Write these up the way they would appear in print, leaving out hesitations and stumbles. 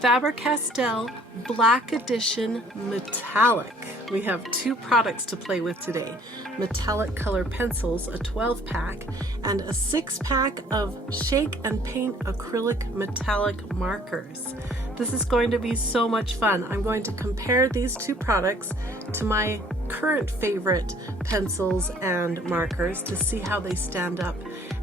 Faber-Castell Black Edition Metallic. We have two products to play with today. Metallic color pencils, a 12-pack, and a 6-pack of Shake and Paint acrylic metallic markers. This is going to be so much fun. I'm going to compare these two products to my current favorite pencils and markers to see how they stand up,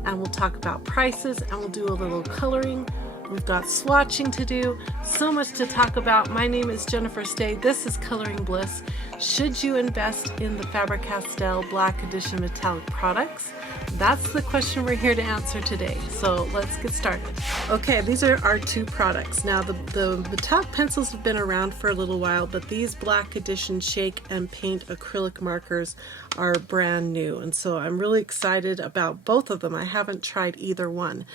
and we'll talk about prices and we'll do a little coloring. We've got swatching to do, so much to talk about. My name is Jennifer Stay. This is Coloring Bliss. Should you invest in the Faber-Castell Black Edition Metallic products? That's the question we're here to answer today. So let's get started. Okay, these are our two products. Now the metallic pencils have been around for a little while, but these Black Edition Shake and Paint acrylic markers are brand new. And so I'm really excited about both of them. I haven't tried either one.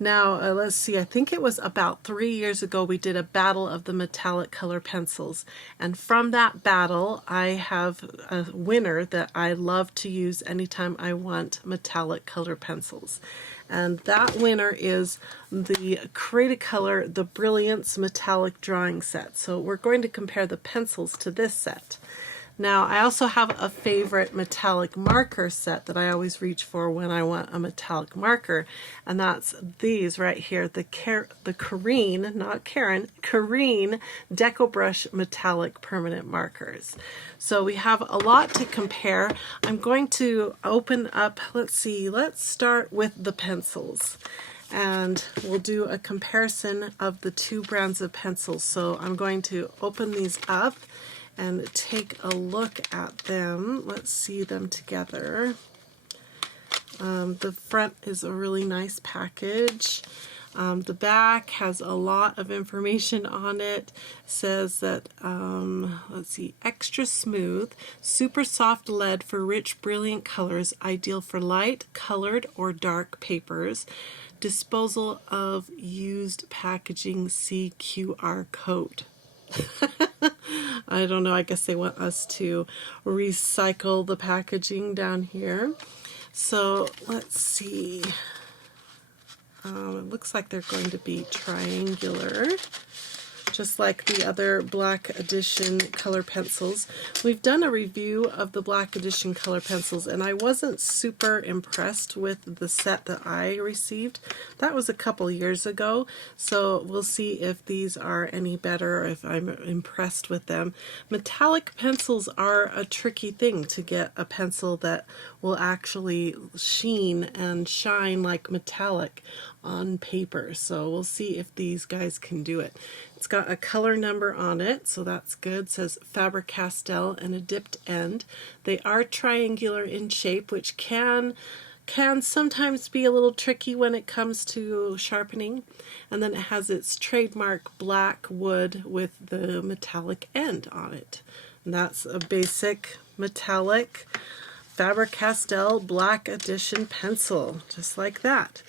Now, let's see, I think it was about 3 years ago we did a battle of the metallic color pencils. And from that battle, I have a winner that I love to use anytime I want metallic color pencils. And that winner is the Cretacolor the Brilliants metallic drawing set. So we're going to compare the pencils to this set. Now, I also have a favorite metallic marker set that I always reach for when I want a metallic marker, and that's these right here, the Karin, not Karin, Karin DecoBrush metallic permanent markers. So we have a lot to compare. I'm going to open up, let's start with the pencils. And we'll do a comparison of the two brands of pencils. So I'm going to open these up and take a look at them. Let's see them together. The front is a really nice package. The back has a lot of information on it. It says that, let's see, extra smooth, super soft lead for rich, brilliant colors, ideal for light, colored, or dark papers. Disposal of used packaging, see QR code. I don't know, I guess they want us to recycle the packaging down here. So let's see. It looks like they're going to be triangular, just like the other Black Edition color pencils. We've done a review of the Black Edition color pencils, and I wasn't super impressed with the set that I received. That was a couple years ago, so we'll see if these are any better or if I'm impressed with them. Metallic pencils are a tricky thing to get a pencil that will actually sheen and shine like metallic on paper. So we'll see if these guys can do it. It's got a color number on it, so that's good. It says Faber-Castell and a dipped end. They are triangular in shape, which can sometimes be a little tricky when it comes to sharpening. And then it has its trademark black wood with the metallic end on it. And that's a basic metallic Faber-Castell Black Edition pencil, just like that.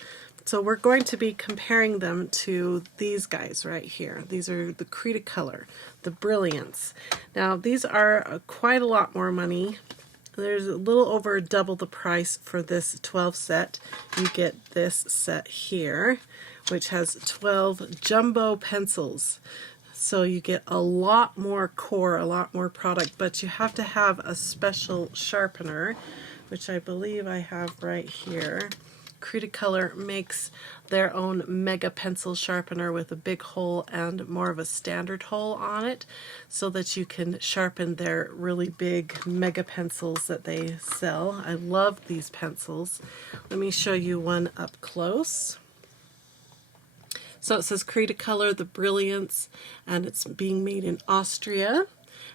So we're going to be comparing them to these guys right here. These are the Cretacolor, the Brilliants. Now these are quite a lot more money. There's a little over double the price for this 12 set. You get this set here, which has 12 jumbo pencils. So you get a lot more core, a lot more product, but you have to have a special sharpener, which I believe I have right here. Cretacolor makes their own mega pencil sharpener with a big hole and more of a standard hole on it, so that you can sharpen their really big mega pencils that they sell. I love these pencils. Let me show you one up close. So it says Cretacolor the Brilliants, and it's being made in Austria.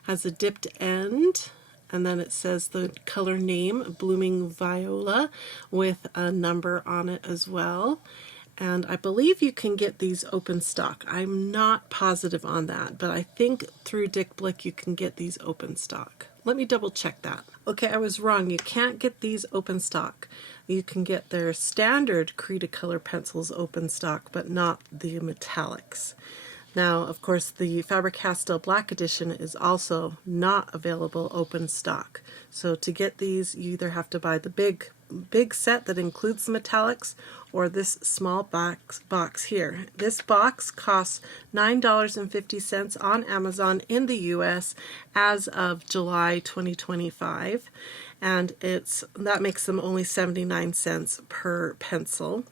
Has a dipped end. And then it says the color name, Blooming Viola, with a number on it as well. And I believe you can get these open stock. I'm not positive on that, but I think through Dick Blick you can get these open stock. Let me double check that. Okay, I was wrong. You can't get these open stock. You can get their standard Cretacolor pencils open stock, but not the metallics. Now, of course, the Faber-Castell Black Edition is also not available open stock. So to get these, you either have to buy the big set that includes the metallics or this small box here. This box costs $9.50 on Amazon in the US as of July 2025, and that makes them only 79 cents per pencil.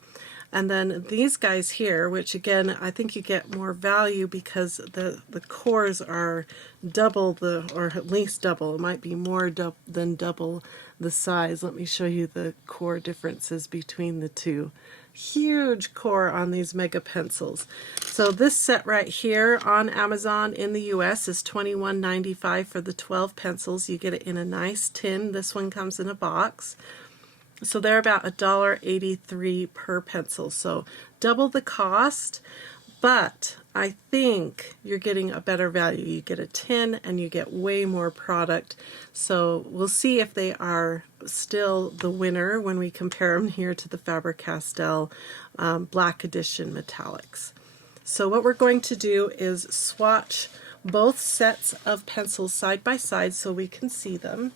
And then these guys here, which again, I think you get more value because the cores are double or at least double. It might be more than double the size. Let me show you the core differences between the two. Huge core on these mega pencils. So this set right here on Amazon in the US is $21.95 for the 12 pencils. You get it in a nice tin. This one comes in a box. So they're about $1.83 per pencil, so double the cost, but I think you're getting a better value. You get a tin and you get way more product, so we'll see if they are still the winner when we compare them here to the Faber-Castell Black Edition Metallics. So what we're going to do is swatch both sets of pencils side by side so we can see them.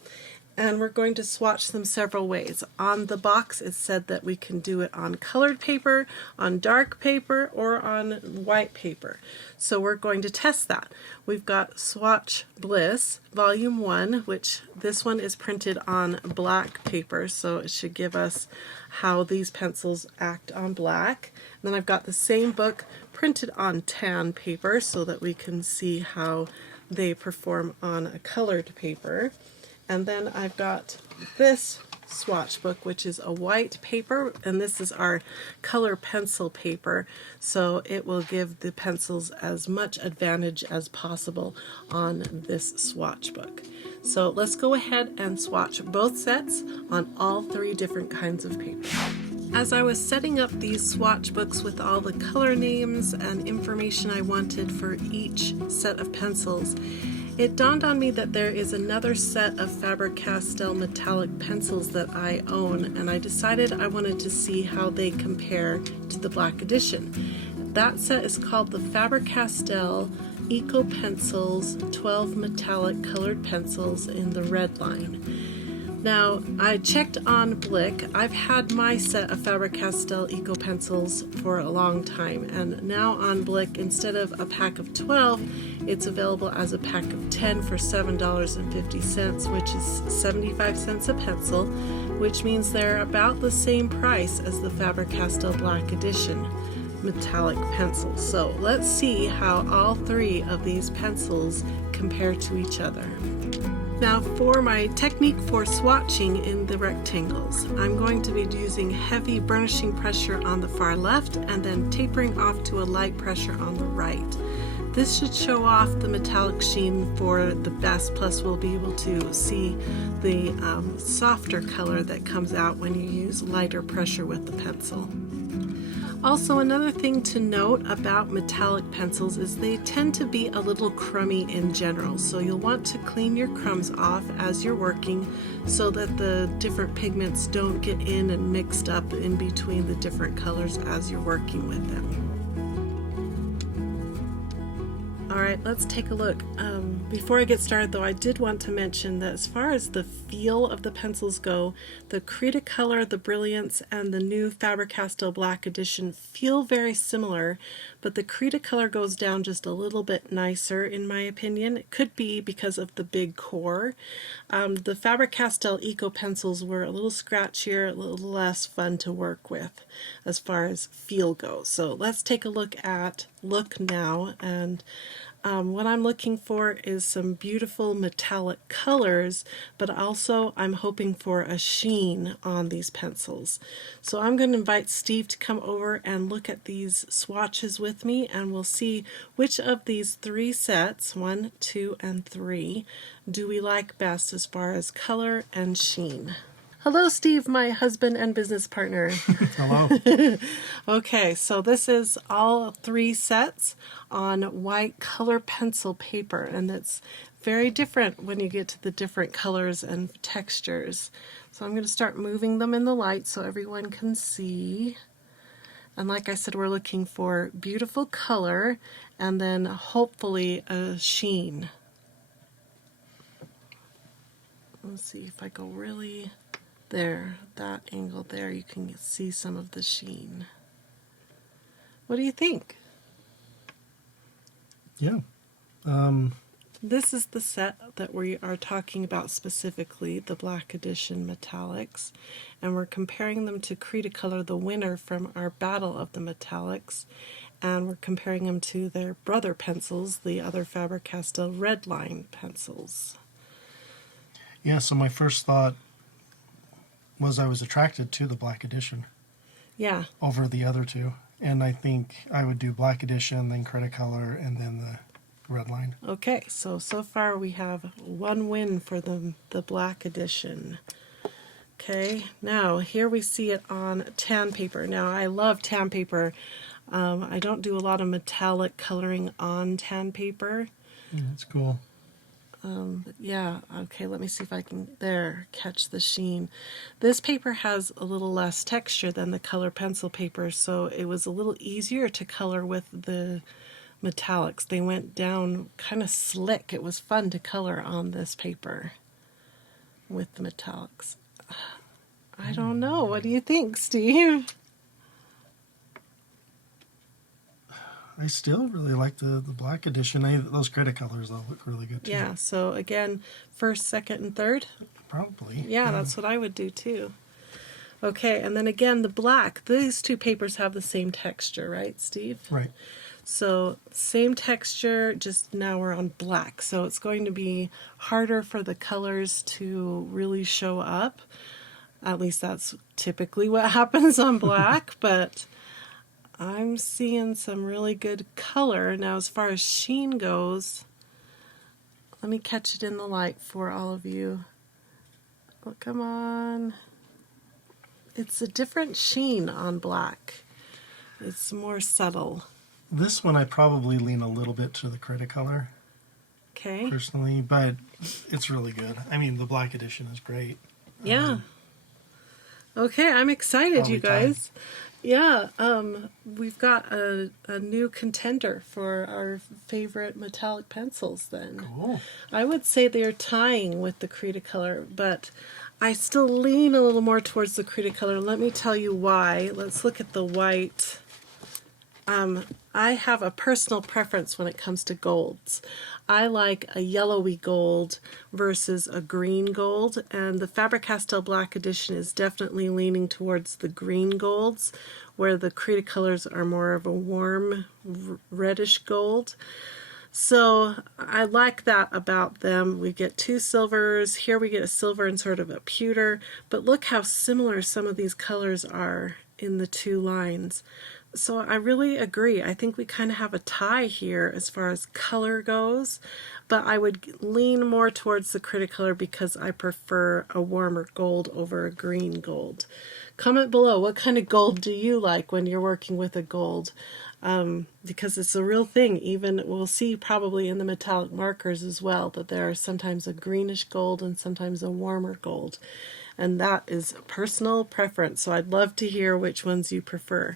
And we're going to swatch them several ways. On the box it said that we can do it on colored paper, on dark paper, or on white paper. So we're going to test that. We've got Swatch Bliss Volume 1, which this one is printed on black paper, so it should give us how these pencils act on black. And then I've got the same book printed on tan paper so that we can see how they perform on a colored paper. And then I've got this swatch book, which is a white paper, and this is our color pencil paper, so it will give the pencils as much advantage as possible on this swatch book. So let's go ahead and swatch both sets on all three different kinds of paper. As I was setting up these swatch books with all the color names and information I wanted for each set of pencils, it dawned on me that there is another set of Faber-Castell metallic pencils that I own, and I decided I wanted to see how they compare to the Black Edition. That set is called the Faber-Castell Eco Pencils 12 Metallic Colored Pencils in the red line. Now, I checked on Blick. I've had my set of Faber-Castell Eco Pencils for a long time, and now on Blick, instead of a pack of 12, it's available as a pack of 10 for $7.50, which is 75 cents a pencil, which means they're about the same price as the Faber-Castell Black Edition metallic pencils. So let's see how all three of these pencils compare to each other. Now for my technique for swatching in the rectangles, I'm going to be using heavy burnishing pressure on the far left and then tapering off to a light pressure on the right. This should show off the metallic sheen for the best, plus we'll be able to see the softer color that comes out when you use lighter pressure with the pencil. Also, another thing to note about metallic pencils is they tend to be a little crummy in general, so you'll want to clean your crumbs off as you're working so that the different pigments don't get in and mixed up in between the different colors as you're working with them. Alright, let's take a look. Before I get started though, I did want to mention that as far as the feel of the pencils go, the Cretacolor, the Brilliants, and the new Faber-Castell Black Edition feel very similar, but the Cretacolor goes down just a little bit nicer in my opinion. It could be because of the big core. The Faber-Castell Eco pencils were a little scratchier, a little less fun to work with as far as feel goes. So let's take a look now, and what I'm looking for is some beautiful metallic colors, but also I'm hoping for a sheen on these pencils. So I'm going to invite Steve to come over and look at these swatches with me, and we'll see which of these three sets, 1, 2, and 3, do we like best as far as color and sheen. Hello, Steve, my husband and business partner. Hello. Okay, so this is all three sets on white color pencil paper, and it's very different when you get to the different colors and textures. So I'm going to start moving them in the light so everyone can see. And like I said, we're looking for beautiful color and then hopefully a sheen. Let's see if I go really there, that angle there, you can see some of the sheen. What do you think? Yeah. This is the set that we are talking about specifically, the Black Edition Metallics, and we're comparing them to Cretacolor, the winner from our Battle of the Metallics, and we're comparing them to their brother pencils, the other Faber-Castell Redline pencils. Yeah, so my first thought was I was attracted to the Black Edition Yeah. over the other two. And I think I would do Black Edition, then Cretacolor, and then the Redline. Okay, so far we have one win for the Black Edition. Okay, now here we see it on tan paper. Now I love tan paper. I don't do a lot of metallic coloring on tan paper. That's cool. But yeah, okay, let me see if I can, there, catch the sheen. This paper has a little less texture than the color pencil paper, so it was a little easier to color with the metallics. They went down kind of slick. It was fun to color on this paper with the metallics. I don't know. What do you think, Steve? I still really like the Black Edition. Those Cretacolors, though, look really good, too. Yeah, so again, first, second, and third? Probably. Yeah, that's what I would do, too. Okay, and then again, the black. These two papers have the same texture, right, Steve? Right. So same texture, just now we're on black. So it's going to be harder for the colors to really show up. At least that's typically what happens on black, but I'm seeing some really good color. Now as far as sheen goes, let me catch it in the light for all of you. Oh, come on. It's a different sheen on black. It's more subtle. This one I probably lean a little bit to the Cretacolor, Okay. personally, but it's really good. I mean, the Black Edition is great. Yeah. Okay, I'm excited, you probably guys. Yeah, we've got a new contender for our favorite metallic pencils then. Cool. I would say they're tying with the Cretacolor, but I still lean a little more towards the Cretacolor. Let me tell you why. Let's look at the white. I have a personal preference when it comes to golds. I like a yellowy gold versus a green gold, and the Faber-Castell Black Edition is definitely leaning towards the green golds, where the Cretacolors are more of a warm reddish gold. So I like that about them. We get two silvers. Here we get a silver and sort of a pewter, but look how similar some of these colors are in the two lines. So I really agree. I think we kind of have a tie here as far as color goes, but I would lean more towards the Cretacolor because I prefer a warmer gold over a green gold. Comment below, what kind of gold do you like when you're working with a gold? Because it's a real thing. Even we'll see probably in the metallic markers as well that there are sometimes a greenish gold and sometimes a warmer gold. And that is personal preference, so I'd love to hear which ones you prefer.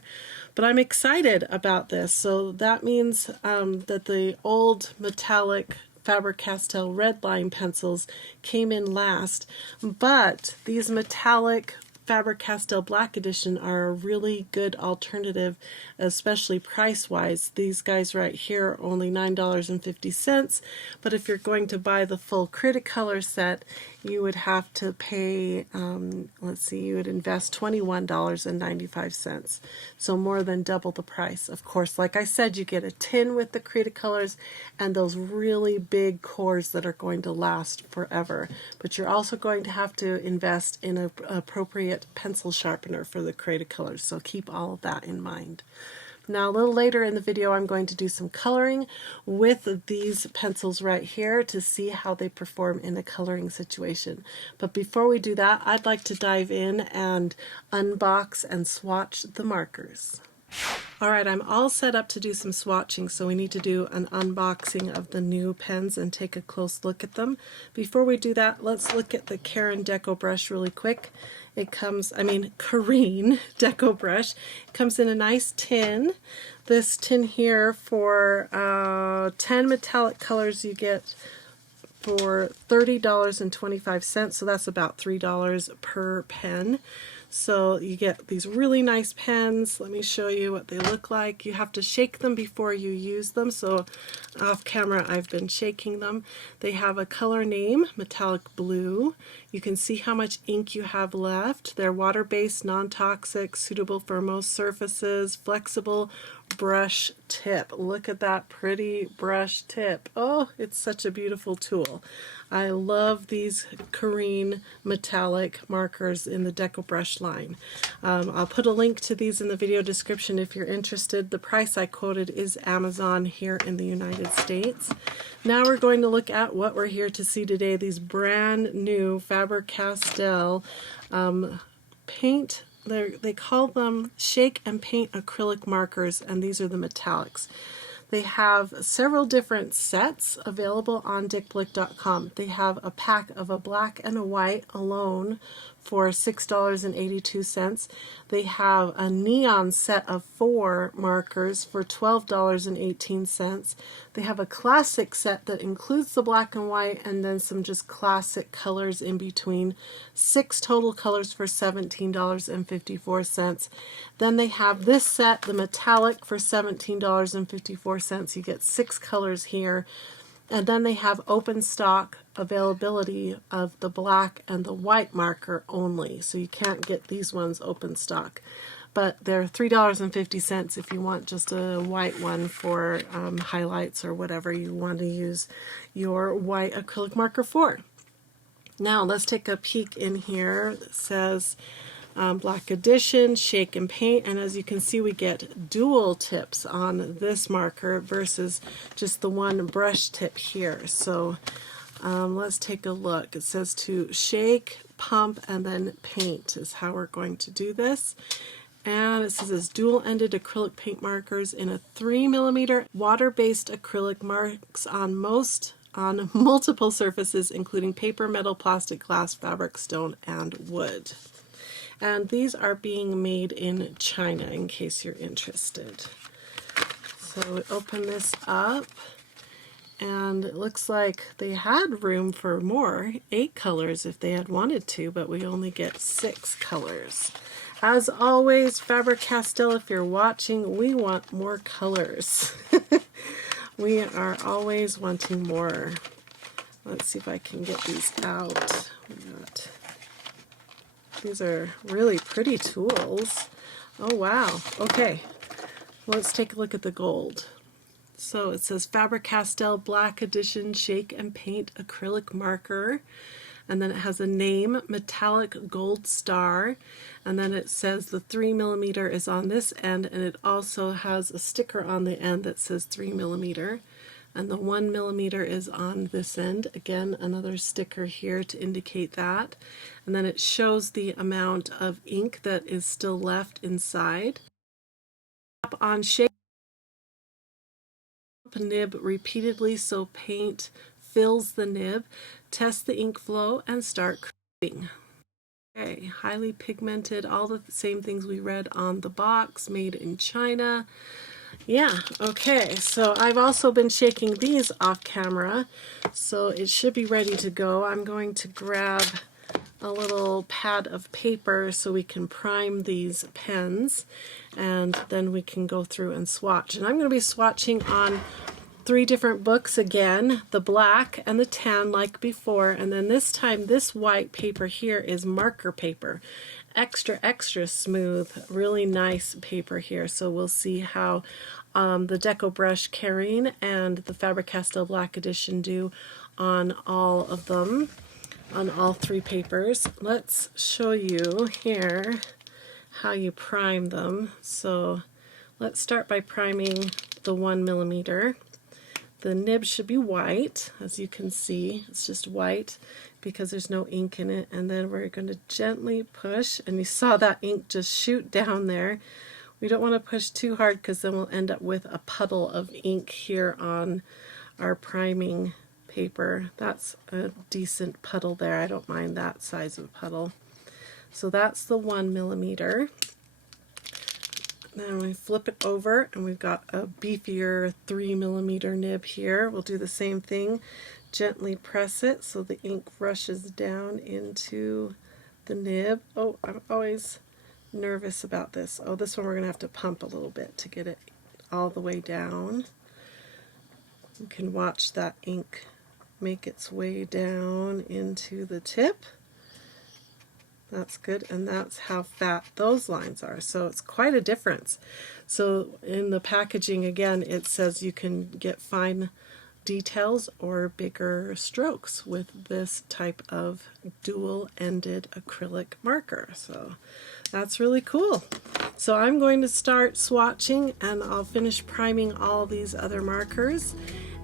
But I'm excited about this. So that means that the old metallic Faber-Castell Redline pencils came in last, but these metallic Faber-Castell Black Edition are a really good alternative, especially price-wise. These guys right here are only $9.50, but if you're going to buy the full Cretacolor set, you would have to pay, let's see, you would invest $21.95, so more than double the price. Of course, like I said, you get a tin with the Cretacolors and those really big cores that are going to last forever, but you're also going to have to invest in an appropriate pencil sharpener for the Cretacolors, so keep all of that in mind. Now a little later in the video I'm going to do some coloring with these pencils right here to see how they perform in a coloring situation. But before we do that, I'd like to dive in and unbox and swatch the markers. Alright, I'm all set up to do some swatching, so we need to do an unboxing of the new pens and take a close look at them. Before we do that, let's look at the Karin DecoBrush really quick. It comes, Karin DecoBrush. It comes in a nice tin. This tin here for 10 metallic colors you get for $30.25, so that's about $3 per pen. So you get these really nice pens. Let me show you what they look like. You have to shake them before you use them, so off camera I've been shaking them. They have a color name, metallic blue. You can see how much ink you have left. They're water-based, non-toxic, suitable for most surfaces, flexible brush tip. Look at that pretty brush tip. Oh, it's such a beautiful tool. I love these Karin metallic markers in the DecoBrush line. I'll put a link to these in the video description if you're interested. The price I quoted is Amazon here in the United States. Now we're going to look at what we're here to see today, these brand new Faber-Castell paint. They call them Shake and Paint acrylic markers, and these are the metallics. They have several different sets available on dickblick.com. They have a pack of a black and a white alone for $6.82. They have a neon set of 4 markers for $12.18. They have a classic set that includes the black and white and then some just classic colors in between. 6 total colors for $17.54. Then they have this set, the metallic, for $17.54. You get 6 colors here. And then they have open stock availability of the black and the white marker only. So you can't get these ones open stock. But they're $3.50 if you want just a white one for highlights or whatever you want to use your white acrylic marker for. Now let's take a peek in here. It says Black Edition, Shake and Paint, and as you can see we get dual tips on this marker versus just the one brush tip here. So let's take a look. It says to shake, pump, and then paint is how we're going to do this. And it says it's dual-ended acrylic paint markers in a 3mm water-based acrylic, marks on multiple surfaces including paper, metal, plastic, glass, fabric, stone, and wood. And these are being made in China in case you're interested. So we open this up and it looks like they had room for more, 8 colors if they had wanted to, but we only get 6 colors. As always, Faber-Castell, if you're watching, we want more colors. We are always wanting more. Let's see if I can get these out. These are really pretty tools. Oh wow. Okay, let's take a look at the gold. So it says Faber-Castell Black Edition Shake and Paint Acrylic Marker. And then it has a name, Metallic Gold Star. And then it says the 3mm is on this end, and it also has a sticker on the end that says 3mm. And the 1mm is on this end. Again, another sticker here to indicate that. And then it shows the amount of ink that is still left inside. Tap on shake nib repeatedly so paint fills the nib. Test the ink flow and start creating. Okay, highly pigmented, all the same things we read on the box, made in China. Yeah, okay, so I've also been shaking these off camera, so it should be ready to go. I'm going to grab a little pad of paper so we can prime these pens, and then we can go through and swatch. And I'm going to be swatching on 3 different books again, the black and the tan like before, and then this time this white paper here is marker paper. Extra smooth, really nice paper here. So we'll see how the DecoBrush Karin and the Faber-Castell Black Edition do on all of them, on all 3 papers. Let's show you here how you prime them. So let's start by priming the 1mm. The nib should be white, as you can see. It's just white because there's no ink in it. And then we're going to gently push, and you saw that ink just shoot down there. We don't want to push too hard because then we'll end up with a puddle of ink here on our priming paper. That's a decent puddle there. I don't mind that size of puddle. So that's the 1 millimeter. Then we flip it over and we've got a beefier 3 millimeter nib here. We'll do the same thing. Gently press it so the ink rushes down into the nib. Oh, I'm always nervous about this. Oh, this one we're going to have to pump a little bit to get it all the way down. You can watch that ink make its way down into the tip. That's good, and that's how fat those lines are. So it's quite a difference. So in the packaging, again, it says you can get fine details or bigger strokes with this type of dual-ended acrylic marker. So that's really cool. So I'm going to start swatching, and I'll finish priming all these other markers,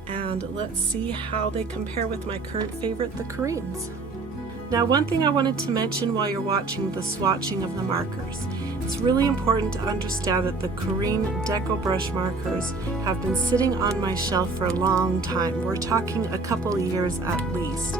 and let's see how they compare with my current favorite, the Karins. Now, one thing I wanted to mention while you're watching the swatching of the markers, it's really important to understand that the Karin DecoBrush markers have been sitting on my shelf for a long time. We're talking a couple of years at least.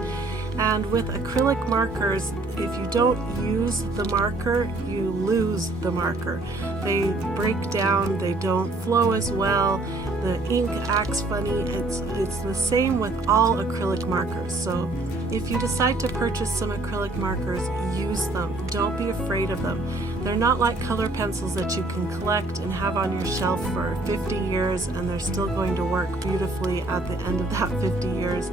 And with acrylic markers, if you don't use the marker, you lose the marker. They break down, they don't flow as well, the ink acts funny. It's the same with all acrylic markers. So if you decide to purchase some acrylic markers, use them. Don't be afraid of them. They're not like color pencils that you can collect and have on your shelf for 50 years and they're still going to work beautifully at the end of that 50 years.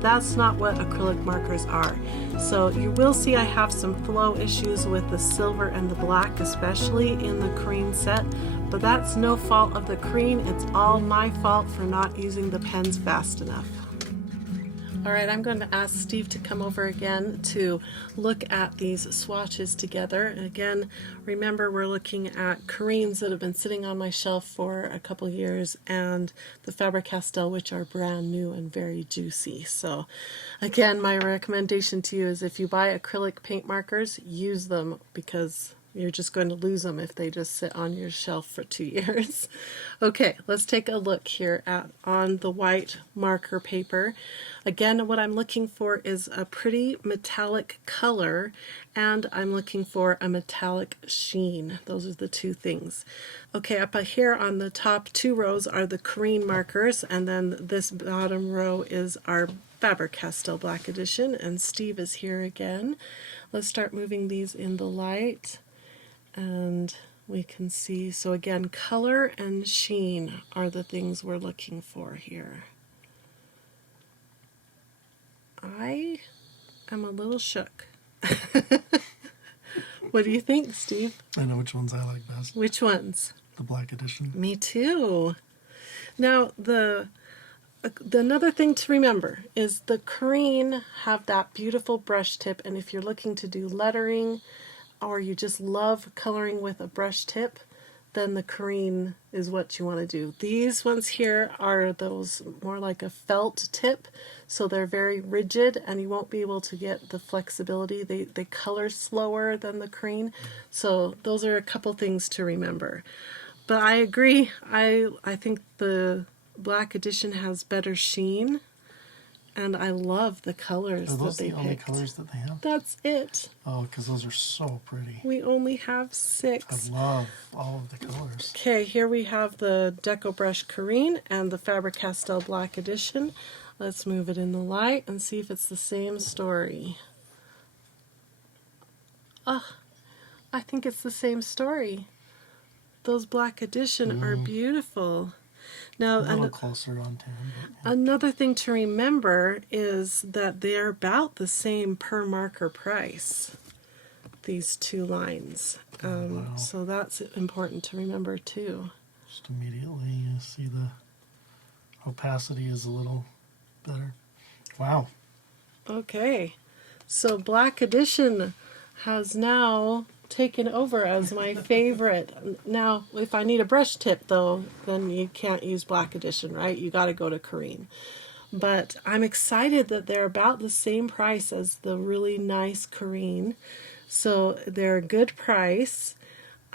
That's not what acrylic markers are. So you will see I have some flow issues with the silver and the black, especially in the Karin set, but that's no fault of the Karin. It's all my fault for not using the pens fast enough. All right, I'm going to ask Steve to come over again to look at these swatches together. And again, remember we're looking at Karins that have been sitting on my shelf for a couple years and the Faber-Castell, which are brand new and very juicy. So again, my recommendation to you is if you buy acrylic paint markers, use them because you're just going to lose them if they just sit on your shelf for 2 years. Okay, let's take a look here on the white marker paper. Again, what I'm looking for is a pretty metallic color, and I'm looking for a metallic sheen. Those are the two things. Okay, up here on the top 2 rows are the Karin markers, and then this bottom row is our Faber-Castell Black Edition, and Steve is here again. Let's start moving these in the light. And we can see, so again, color and sheen are the things we're looking for here. I am a little shook. What do you think, Steve? I know which ones I like best. Which ones? The Black Edition. Me too. Now, another thing to remember is the Karin have that beautiful brush tip, and if you're looking to do lettering, or you just love coloring with a brush tip, then the Karin is what you want to do. These ones here are those more like a felt tip, so they're very rigid and you won't be able to get the flexibility. They color slower than the Karin, so those are a couple things to remember. But I agree, I think the Black Edition has better sheen. And I love the colors that they picked. Are those the only colors that they have? That's it. Oh, because those are so pretty. We only have 6. I love all of the colors. Okay, here we have the DecoBrush Karin and the Faber-Castell Black Edition. Let's move it in the light and see if it's the same story. I think it's the same story. Those Black Edition are beautiful. Now, a little closer on tan. Yeah. Another thing to remember is that they're about the same per marker price, these 2 lines. Wow. So that's important to remember too. Just immediately you see the opacity is a little better. Wow. Okay, so Black Edition has now taken over as my favorite. Now, if I need a brush tip though, then you can't use Black Edition, right? You got to go to Karin. But I'm excited that they're about the same price as the really nice Karin. So they're a good price.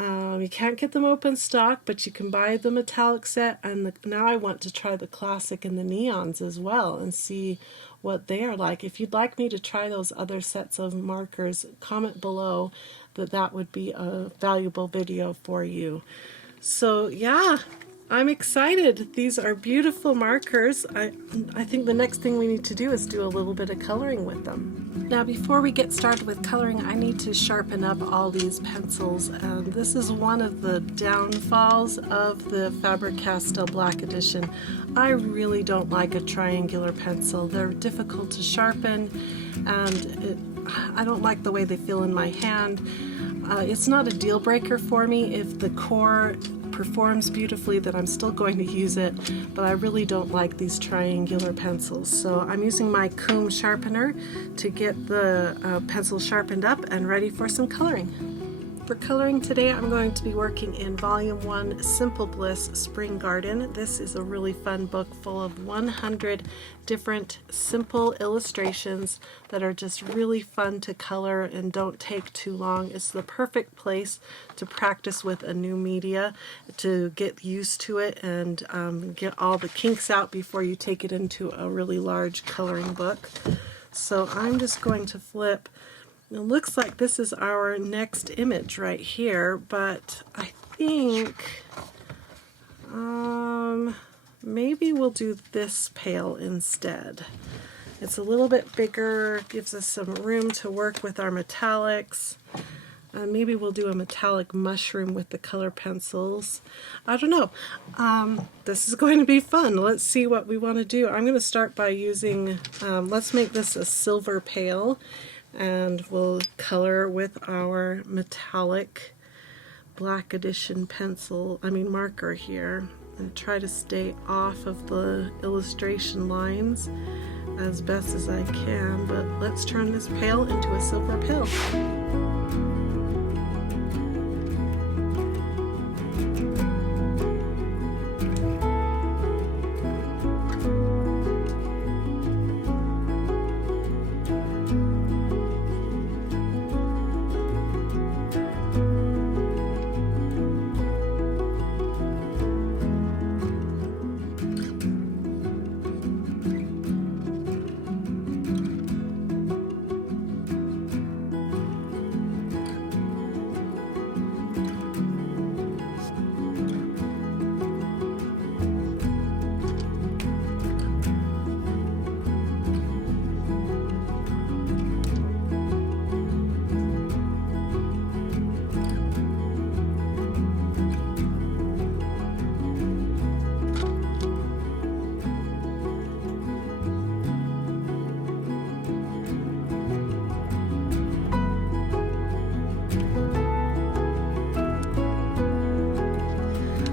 You can't get them open stock, but you can buy the metallic set, and now I want to try the classic and the neons as well and see what they are like. If you'd like me to try those other sets of markers, comment below. That would be a valuable video for you. So yeah, I'm excited. These are beautiful markers. I think the next thing we need to do is do a little bit of coloring with them. Now before we get started with coloring, I need to sharpen up all these pencils, and this is one of the downfalls of the Faber-Castell Black Edition. I really don't like a triangular pencil. They're difficult to sharpen, and I don't like the way they feel in my hand. It's not a deal breaker for me if the core performs beautifully, that I'm still going to use it, but I really don't like these triangular pencils. So I'm using my comb sharpener to get the pencil sharpened up and ready for some coloring. For coloring today, I'm going to be working in Volume 1 Simple Bliss Spring Garden. This is a really fun book full of 100 different simple illustrations that are just really fun to color and don't take too long. It's the perfect place to practice with a new media, to get used to it and get all the kinks out before you take it into a really large coloring book. So I'm just going to flip. It looks like this is our next image right here, but I think maybe we'll do this pail instead. It's a little bit bigger, gives us some room to work with our metallics. Maybe we'll do a metallic mushroom with the color pencils. I don't know. This is going to be fun. Let's see what we want to do. I'm going to start by using, let's make this a silver pail. And we'll color with our metallic Black Edition marker here, and try to stay off of the illustration lines as best as I can. But let's turn this pail into a silver pail.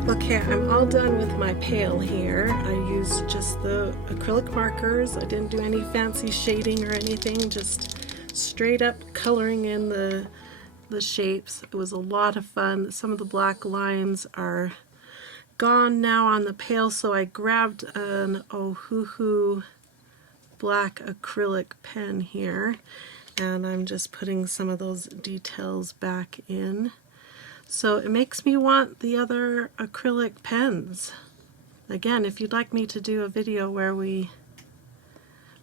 Okay, I'm all done with my pail here. I used just the acrylic markers. I didn't do any fancy shading or anything, just straight up coloring in the shapes. It was a lot of fun. Some of the black lines are gone now on the pail, so I grabbed an Ohuhu black acrylic pen here, and I'm just putting some of those details back in. So it makes me want the other acrylic pens. Again, if you'd like me to do a video where we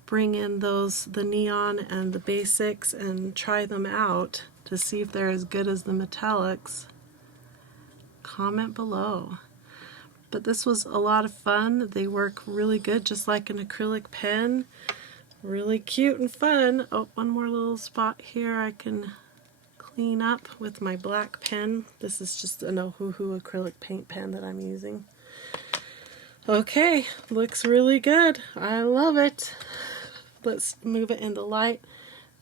bring in the neon and the basics and try them out to see if they're as good as the metallics, comment below. But this was a lot of fun. They work really good, just like an acrylic pen. Really cute and fun. Oh, one more little spot here I can clean up with my black pen. This is just an Ohuhu acrylic paint pen that I'm using. Okay, looks really good. I love it. Let's move it in the light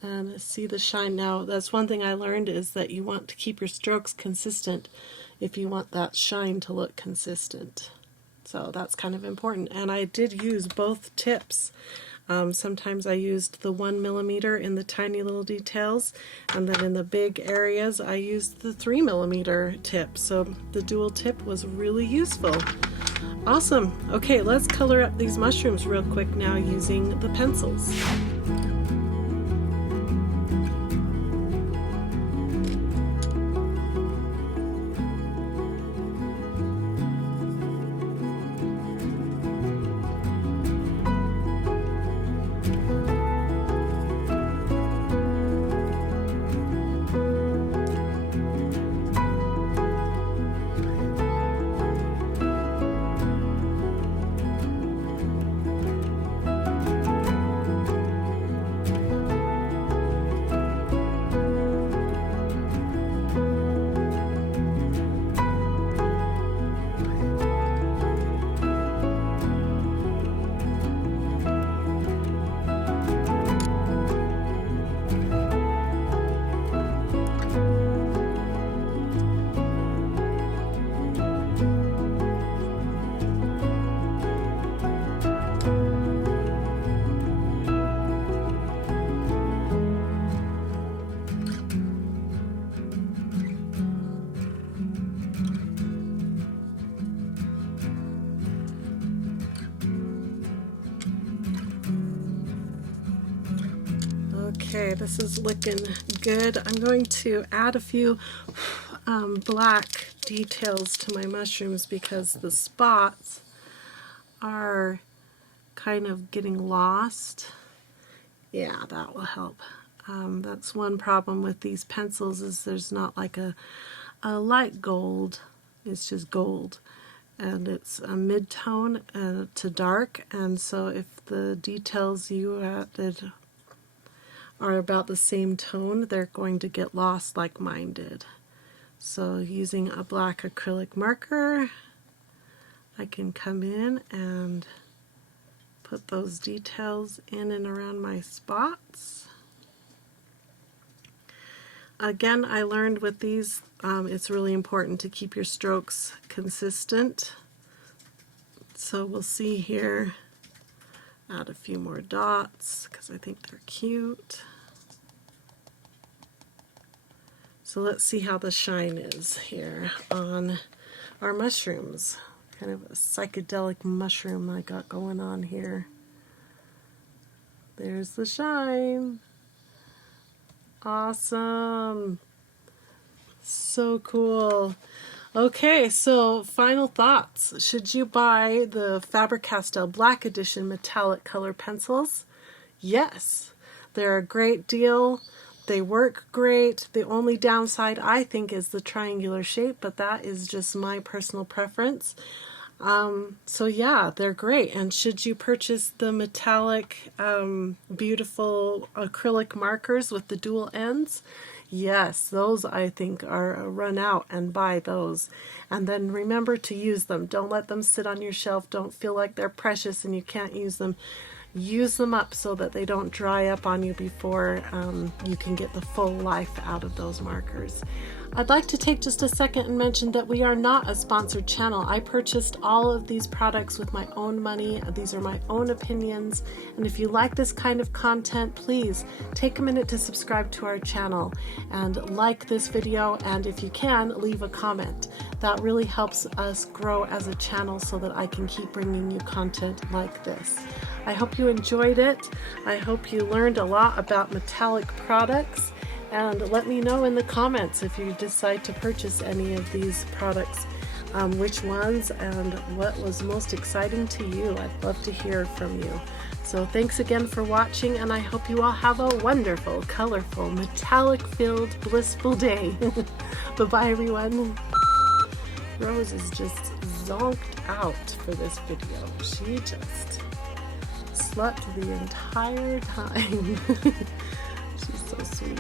and see the shine. Now, that's one thing I learned, is that you want to keep your strokes consistent if you want that shine to look consistent. So that's kind of important. And I did use both tips. Sometimes I used the 1mm in the tiny little details, and then in the big areas I used the 3mm tip. So the dual tip was really useful. Awesome. Okay, let's color up these mushrooms real quick now using the pencils. Okay, this is looking good. I'm going to add a few black details to my mushrooms because the spots are kind of getting lost. Yeah, that will help. That's one problem with these pencils, is there's not like a light gold. It's just gold, and it's a mid-tone to dark, and so if the details you added are about the same tone, they're going to get lost like mine did. So using a black acrylic marker, I can come in and put those details in and around my spots. Again, I learned with these, it's really important to keep your strokes consistent. So we'll see here, add a few more dots because I think they're cute. So let's see how the shine is here on our mushrooms. Kind of a psychedelic mushroom I got going on here. There's the shine. Awesome. So cool. Okay, so final thoughts. Should you buy the Faber-Castell Black Edition Metallic color pencils? Yes. They're a great deal. They work great. The only downside, I think, is the triangular shape, but that is just my personal preference. So yeah, they're great. And should you purchase the metallic, beautiful acrylic markers with the dual ends? Yes, those I think are a run out and buy those. And then remember to use them. Don't let them sit on your shelf. Don't feel like they're precious and you can't use them. Use them up so that they don't dry up on you before you can get the full life out of those markers. I'd like to take just a second and mention that we are not a sponsored channel. I purchased all of these products with my own money. These are my own opinions. And if you like this kind of content, please take a minute to subscribe to our channel and like this video. And if you can, leave a comment. That really helps us grow as a channel so that I can keep bringing you content like this. I hope you enjoyed it. I hope you learned a lot about metallic products. And let me know in the comments if you decide to purchase any of these products, which ones and what was most exciting to you. I'd love to hear from you. So thanks again for watching, and I hope you all have a wonderful, colorful, metallic-filled, blissful day. Bye-bye, everyone. Rose is just zonked out for this video. She just slept the entire time. She's so sweet.